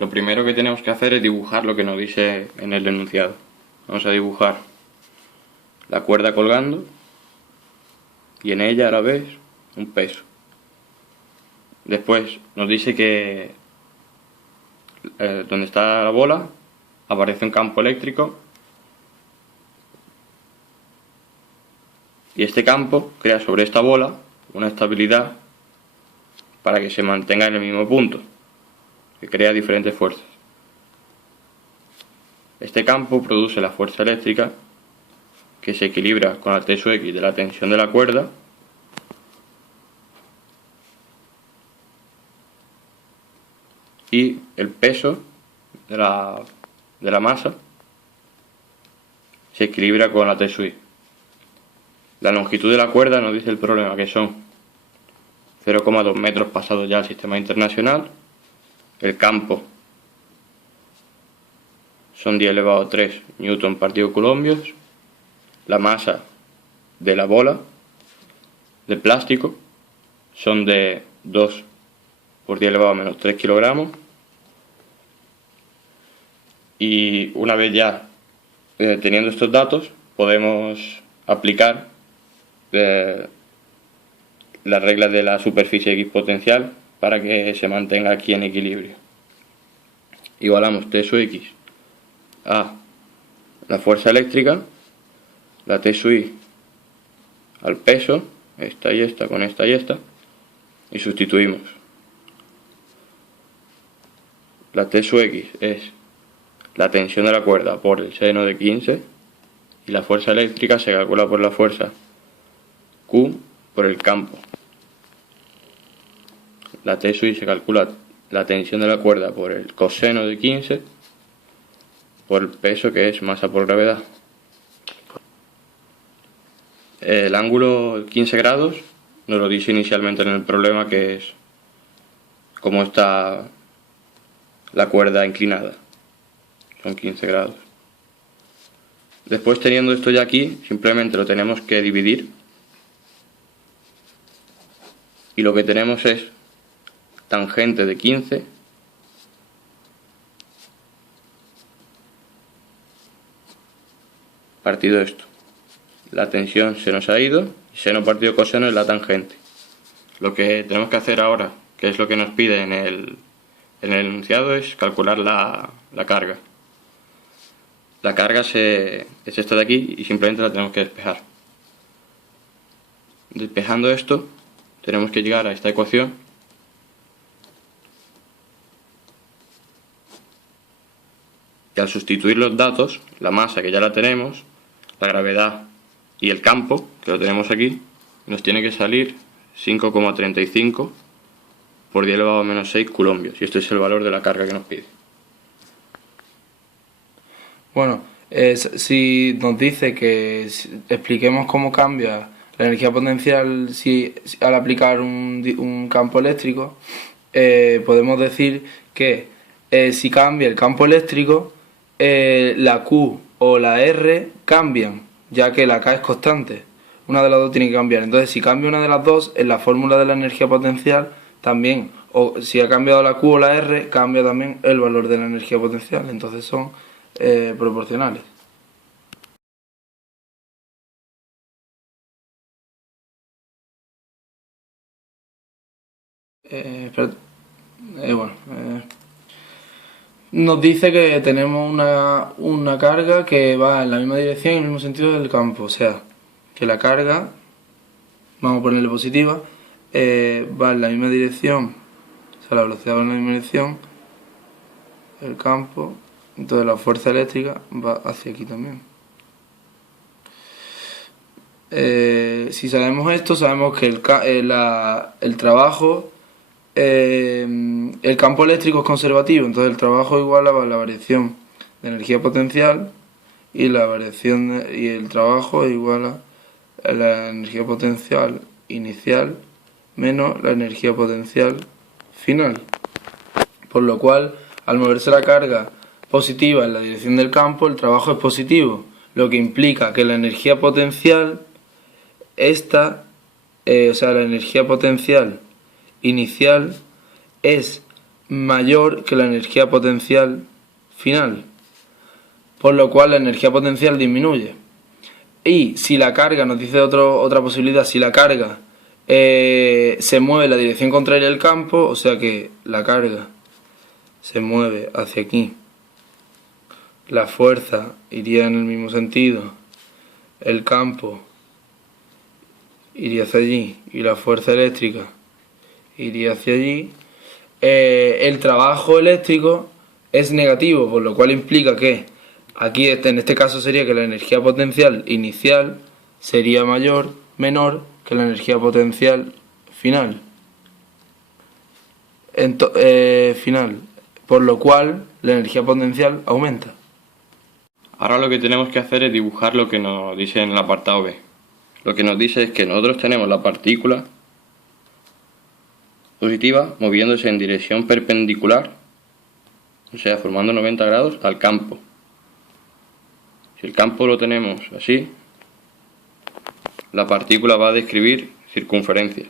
Lo primero que tenemos que hacer es dibujar lo que nos dice en el enunciado. Vamos a dibujar la cuerda colgando y en ella a la vez un peso. Después nos dice que donde está la bola aparece un campo eléctrico y este campo crea sobre esta bola una estabilidad para que se mantenga en el mismo punto, que crea diferentes fuerzas. Este campo produce la fuerza eléctrica que se equilibra con la T sub X de la tensión de la cuerda y el peso de la masa se equilibra con la T sub I. La longitud de la cuerda nos dice el problema, que son 0,2 metros pasados ya al sistema internacional. El campo son 10 elevado a 3 newton partido coulombios. La masa de la bola de plástico son de 2 por 10 elevado a menos 3 kilogramos. Y una vez ya teniendo estos datos, podemos aplicar las reglas de la superficie X potencial para que se mantenga aquí en equilibrio. Igualamos T sub X a la fuerza eléctrica, la T sub I al peso, esta y esta con esta y esta, y sustituimos. La T sub X es la tensión de la cuerda por el seno de 15 y la fuerza eléctrica se calcula por la fuerza Q por el campo. La T sub I se calcula la tensión de la cuerda por el coseno de 15 por el peso, que es masa por gravedad. El ángulo 15 grados nos lo dice inicialmente en el problema, que es cómo está la cuerda inclinada. Son 15 grados. Después, teniendo esto ya aquí, simplemente lo tenemos que dividir. Y lo que tenemos es tangente de 15 partido esto. La tensión se nos ha ido y seno partido coseno es la tangente. Lo que tenemos que hacer ahora, que es lo que nos pide en el enunciado, es calcular la carga. La carga es esta de aquí y simplemente la tenemos que despejar. Despejando esto, tenemos que llegar a esta ecuación y al sustituir los datos, la masa, que ya la tenemos, la gravedad y el campo, que lo tenemos aquí, nos tiene que salir 5,35 por 10 elevado a menos 6 coulombios, y este es el valor de la carga que nos pide. Bueno, si nos dice que expliquemos cómo cambia la energía potencial al aplicar un campo eléctrico, podemos decir que si cambia el campo eléctrico, la Q o la R cambian, ya que la K es constante. Una de las dos tiene que cambiar. Entonces, si cambia una de las dos, en la fórmula de la energía potencial también, o si ha cambiado la Q o la R, cambia también el valor de la energía potencial. Entonces son proporcionales. Nos dice que tenemos una carga que va en la misma dirección y en el mismo sentido del campo. O sea, que la carga, vamos a ponerle positiva, va en la misma dirección, o sea, la velocidad va en la misma dirección, el campo, entonces la fuerza eléctrica va hacia aquí también. Si sabemos esto, sabemos que el trabajo, el campo eléctrico es conservativo, entonces el trabajo igual a la variación de energía potencial y la variación y el trabajo es igual a la energía potencial inicial menos la energía potencial final. Por lo cual, al moverse la carga positiva en la dirección del campo, el trabajo es positivo, lo que implica que la energía potencial o sea, la energía potencial inicial es mayor que la energía potencial final, por lo cual la energía potencial disminuye. Y si la carga, nos dice otra posibilidad, si la carga se mueve en la dirección contraria del campo, o sea que la carga se mueve hacia aquí, la fuerza iría en el mismo sentido, el campo iría hacia allí y la fuerza eléctrica iría hacia allí, el trabajo eléctrico es negativo, por lo cual implica que aquí en este caso sería que la energía potencial inicial sería menor que la energía potencial final. Final, por lo cual la energía potencial aumenta. Ahora lo que tenemos que hacer es dibujar lo que nos dice en el apartado B. Lo que nos dice es que nosotros tenemos la partícula positiva moviéndose en dirección perpendicular, o sea, formando 90 grados al campo. Si el campo lo tenemos así, la partícula va a describir circunferencias.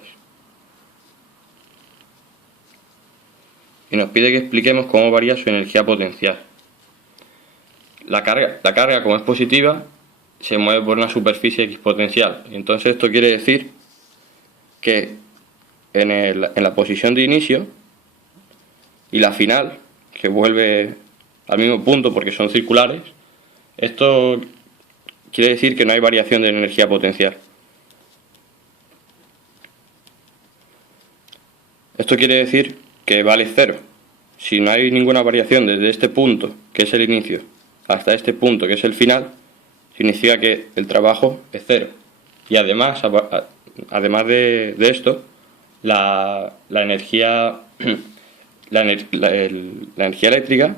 Y nos pide que expliquemos cómo varía su energía potencial. La carga, como es positiva, se mueve por una superficie exponencial. Entonces esto quiere decir que en la posición de inicio y la final, que vuelve al mismo punto porque son circulares, esto quiere decir que no hay variación de energía potencial. Esto quiere decir que vale cero. Si no hay ninguna variación desde este punto, que es el inicio, hasta este punto, que es el final, significa que el trabajo es cero. Y además de esto, la energía eléctrica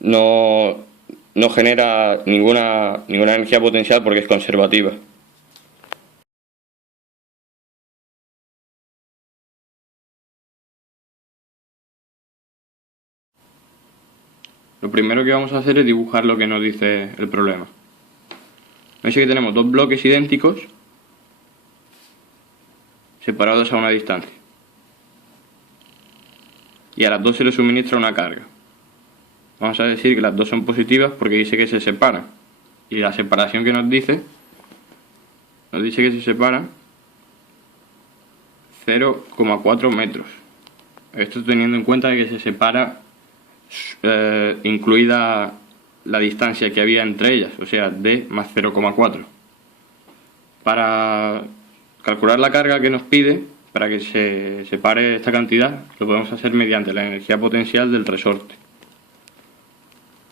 no genera ninguna energía potencial porque es conservativa. Lo primero que vamos a hacer es dibujar lo que nos dice el problema. Veis que tenemos dos bloques idénticos separados a una distancia. Y a las dos se les suministra una carga. Vamos a decir que las dos son positivas porque dice que se separan. Y la separación que nos dice que se separan 0,4 metros. Esto teniendo en cuenta que se separa incluida la distancia que había entre ellas, o sea, d más 0,4. Para calcular la carga que nos pide, para que se separe esta cantidad, lo podemos hacer mediante la energía potencial del resorte,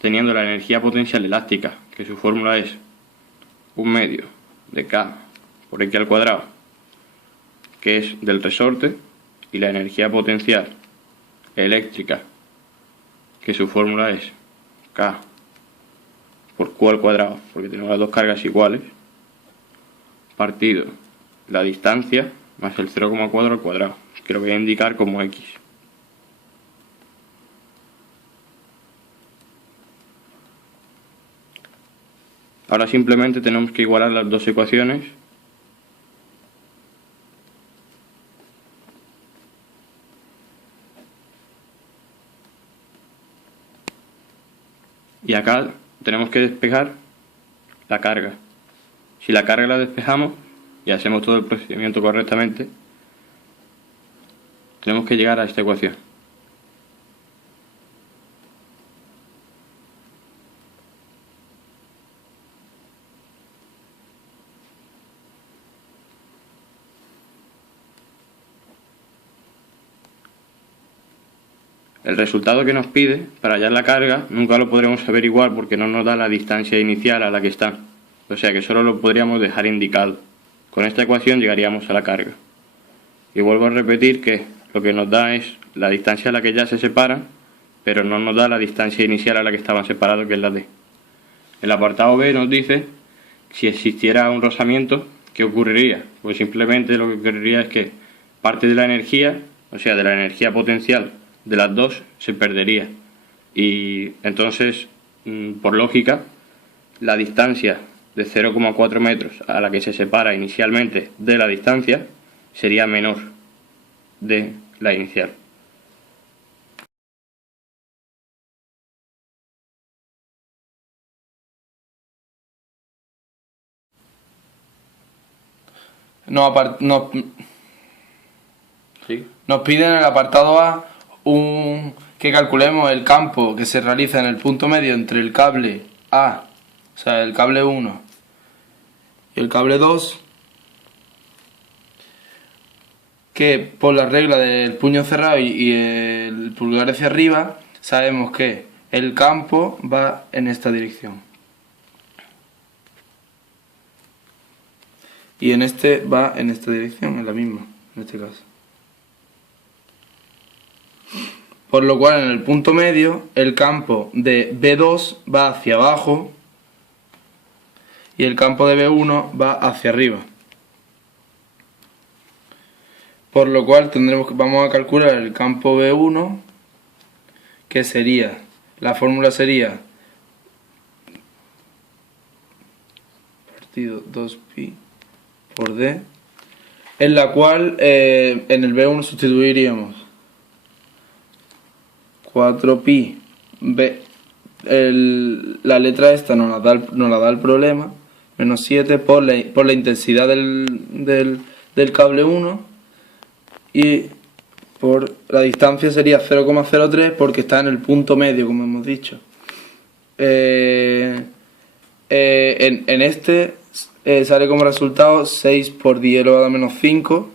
teniendo la energía potencial elástica, que su fórmula es 1/2 de K por X al cuadrado, que es del resorte, y la energía potencial eléctrica, que su fórmula es K por Q al cuadrado, porque tenemos las dos cargas iguales, partido la distancia más el 0,4 al cuadrado, que lo voy a indicar como X. Ahora simplemente tenemos que igualar las dos ecuaciones . Y acá tenemos que despejar la carga. Si la carga la despejamos y hacemos todo el procedimiento correctamente, tenemos que llegar a esta ecuación. El resultado que nos pide para hallar la carga nunca lo podremos averiguar porque no nos da la distancia inicial a la que está, o sea que solo lo podríamos dejar indicado. Con esta ecuación llegaríamos a la carga. Y vuelvo a repetir que lo que nos da es la distancia a la que ya se separan, pero no nos da la distancia inicial a la que estaban separados, que es la D. El apartado B nos dice si existiera un rozamiento, ¿qué ocurriría? Pues simplemente lo que ocurriría es que parte de la energía, o sea, de la energía potencial de las dos, se perdería. Y entonces, por lógica, la distancia de 0,4 metros a la que se separa inicialmente de la distancia sería menor de la inicial. ¿Sí? nos piden en el apartado A que calculemos el campo que se realiza en el punto medio entre el cable A, o sea, el cable 1 y el cable 2, que por la regla del puño cerrado y el pulgar hacia arriba, sabemos que el campo va en esta dirección. Y en este va en esta dirección, en la misma, en este caso. Por lo cual en el punto medio el campo de B2 va hacia abajo y el campo de B1 va hacia arriba. Por lo cual vamos a calcular el campo B1, que sería, la fórmula sería partido 2pi por D, en la cual en el B1 sustituiríamos 4pi B, la letra esta nos la da el problema, menos 7 por la intensidad del cable 1, y por la distancia sería 0,03 porque está en el punto medio, como hemos dicho. En este sale como resultado 6 por 10 elevado a menos 5,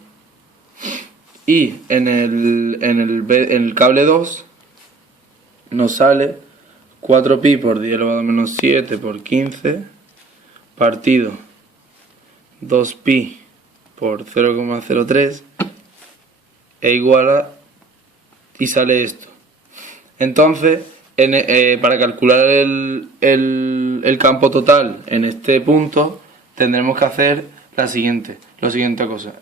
y en el cable 2 nos sale 4pi por 10 elevado a menos 7 por 15 partido 2pi por 0,03 e igual a, y sale esto. Entonces para calcular el campo total en este punto tendremos que hacer la siguiente cosa,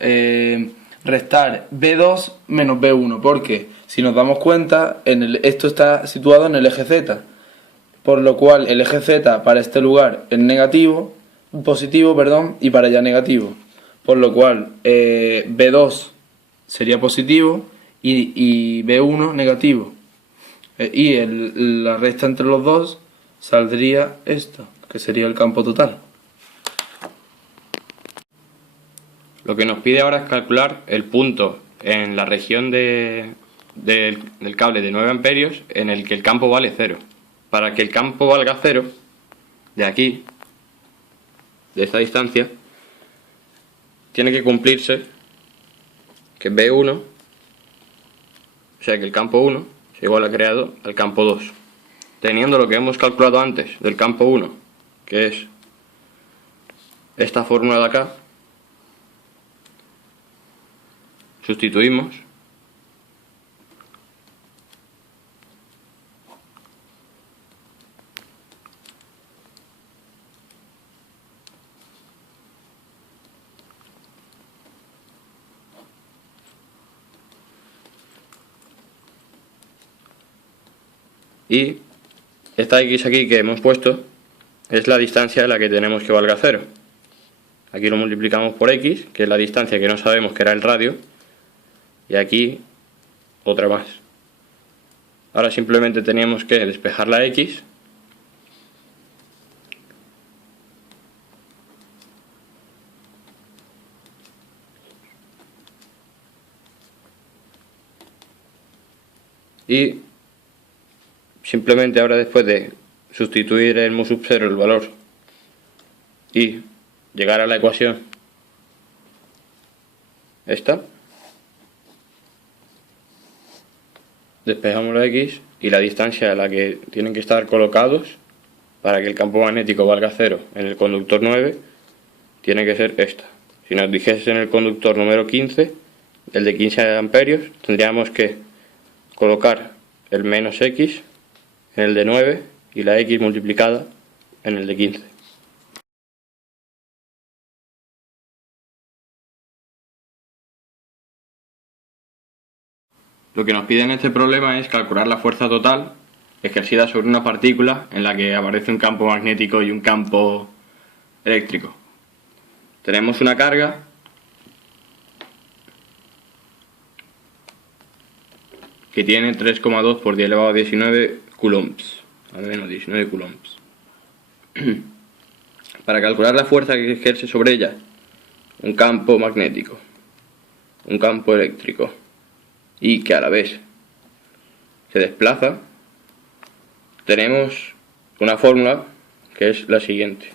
restar B2 menos B1, porque si nos damos cuenta esto está situado en el eje Z, por lo cual el eje Z para este lugar es positivo, y para allá negativo, por lo cual B2 sería positivo y B1 negativo, y la resta entre los dos saldría esto, que sería el campo total. Lo que nos pide ahora es calcular el punto en la región del cable de 9 amperios en el que el campo vale 0. Para que el campo valga 0, de aquí, de esta distancia, tiene que cumplirse que B1, o sea que el campo 1, es igual a creado al campo 2. Teniendo lo que hemos calculado antes del campo 1, que es esta fórmula de acá, sustituimos y esta X aquí que hemos puesto es la distancia a la que tenemos que valga 0. Aquí lo multiplicamos por X, que es la distancia que no sabemos, que era el radio, y aquí otra más. Ahora simplemente teníamos que despejar la X y simplemente ahora, después de sustituir el mu sub 0 el valor y llegar a la ecuación esta, despejamos la X y la distancia a la que tienen que estar colocados para que el campo magnético valga 0 en el conductor 9 tiene que ser esta. Si nos dijese en el conductor número 15, el de 15 amperios, tendríamos que colocar el menos X en el de 9 y la X multiplicada en el de 15. Lo que nos pide en este problema es calcular la fuerza total ejercida sobre una partícula en la que aparece un campo magnético y un campo eléctrico. Tenemos una carga que tiene 3,2 por 10 elevado a 19 coulombs, al menos 19 coulombs. Para calcular la fuerza que ejerce sobre ella un campo magnético, un campo eléctrico, y que a la vez se desplaza, tenemos una fórmula que es la siguiente.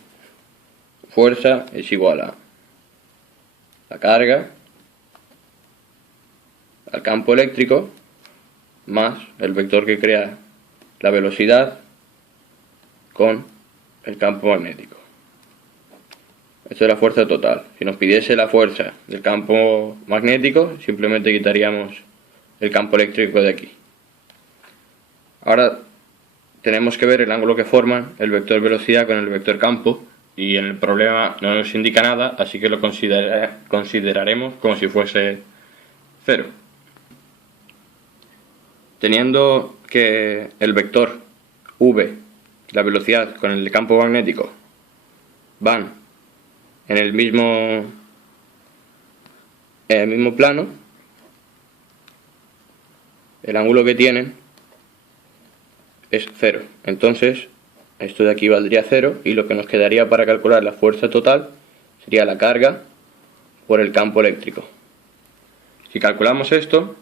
Fuerza es igual a la carga al campo eléctrico más el vector que crea la velocidad con el campo magnético. Esto es la fuerza total. Si nos pidiese la fuerza del campo magnético, simplemente quitaríamos el campo eléctrico de aquí. Ahora tenemos que ver el ángulo que forman el vector velocidad con el vector campo, y en el problema no nos indica nada, así que lo consideraremos como si fuese 0. Teniendo que el vector v, la velocidad con el campo magnético, van en el mismo plano, el ángulo que tienen es 0. Entonces esto de aquí valdría 0, y lo que nos quedaría para calcular la fuerza total sería la carga por el campo eléctrico. Si calculamos esto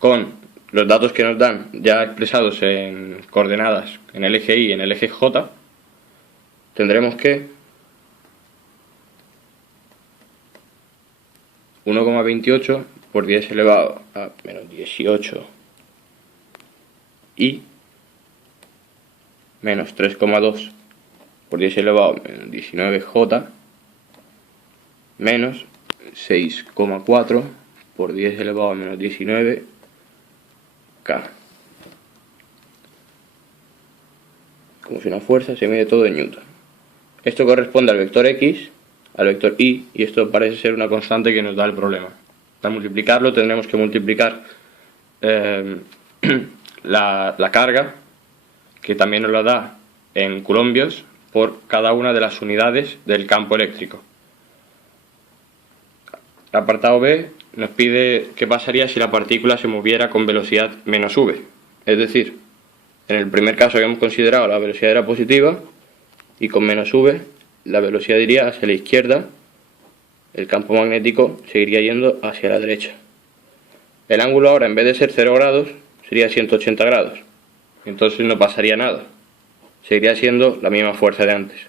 con los datos que nos dan ya expresados en coordenadas en el eje Y y en el eje J, tendremos que 1,28 por 10 elevado a menos 18 y menos 3,2 por 10 elevado a menos 19J menos 6,4 por 10 elevado a menos 19K. Como si una fuerza se mide todo en Newton. Esto corresponde al vector X, al vector Y, y esto parece ser una constante que nos da el problema. Para multiplicarlo tendremos que multiplicar la carga, que también nos la da en coulombios, por cada una de las unidades del campo eléctrico. El apartado B nos pide qué pasaría si la partícula se moviera con velocidad menos v. Es decir, en el primer caso que hemos considerado la velocidad era positiva, y con menos v la velocidad iría hacia la izquierda, el campo magnético seguiría yendo hacia la derecha. El ángulo ahora, en vez de ser 0 grados, sería 180 grados. Entonces no pasaría nada. Seguiría siendo la misma fuerza de antes.